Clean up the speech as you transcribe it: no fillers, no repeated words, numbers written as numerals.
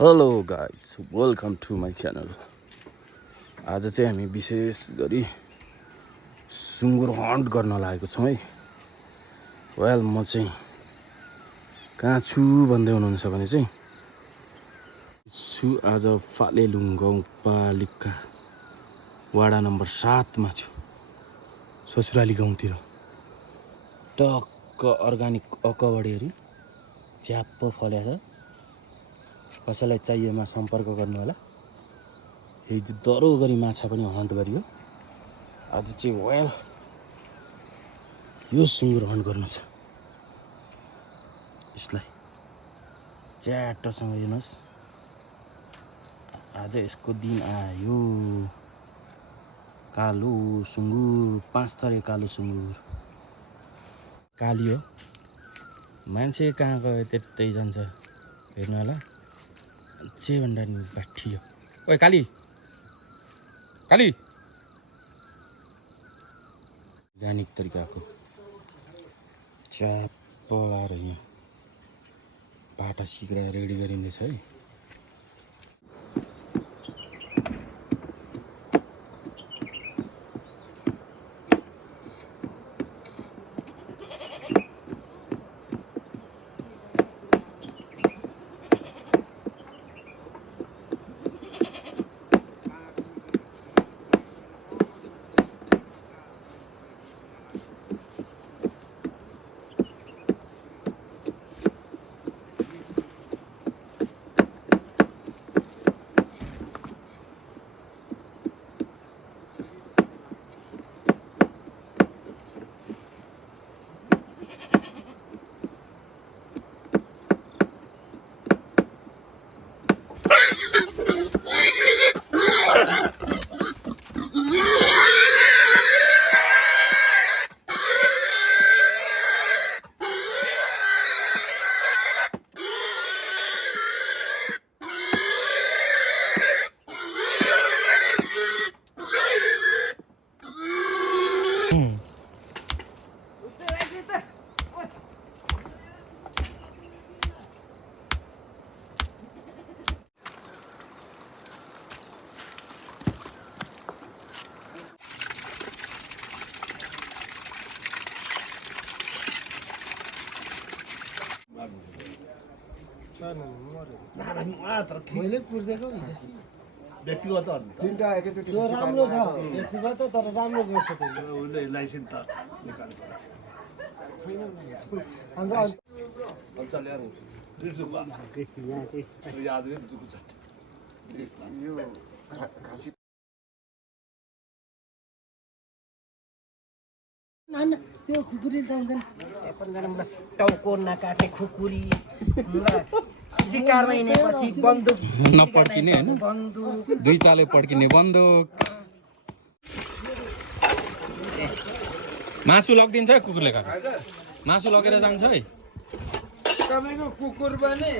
Hello guys welcome to my channel. आज चाहिँ हामी विशेष गरी सुँगुर हन्ट गर्न लागेको छौँ है। वेल म चाहिँ कहाँ छु भन्दै हुनुहुन्छ भने चाहिँ छु आज फालेलुङ गाउँपालिका वाडा नम्बर 7 मा छु, ससुराली गाउँतिर। टक्क अर्गानिक अकबडीहरू च्याप्प फल्या छ। कसैलाई चाहिएमा सम्पर्क गर्नु होला। हिजो दरो गरी माछा पनि हन्ट गरियो। आज चाहिँ वेल यो सुँगुर हन्ट गर्नु छ। यसलाई च्याटसँग हेर्नुहोस्, आज यसको दिन आयो। कालो सुँगुर, 5 थरी कालो सुँगुर। काली हो, मान्छे कहाँ गयो त्यतै जान्छ, हेर्नु होला। अझै भन्दा नि बाठियो। ओए काली काली, अर्ग्यानिक तरिकाको च्याप्प लाएर यहाँ बाटा सिक्रा रेडी गरिँदैछ है। व्यक्तिगत तिनटा एकैचोटि राम्रो छ। व्यक्तिगत तर राम्रो गर्छ उसले लाइसेन्स त निकालेको हाम्रो चल यार रिजुको याद रिजुको छ यो खासी नाना त्यो खुकुरी जान्छन् टाउको नकाट्ने खुकुरी शिकारमा हिँडेपछि बन्दुक नपड्किने हैन, बन्दुक 2 चाले पड्किने बन्दुक। मासु लगिदिन्छ है कुकुरले, काका मासु लगेर जान्छ है। तपाईँको कुकुर पनि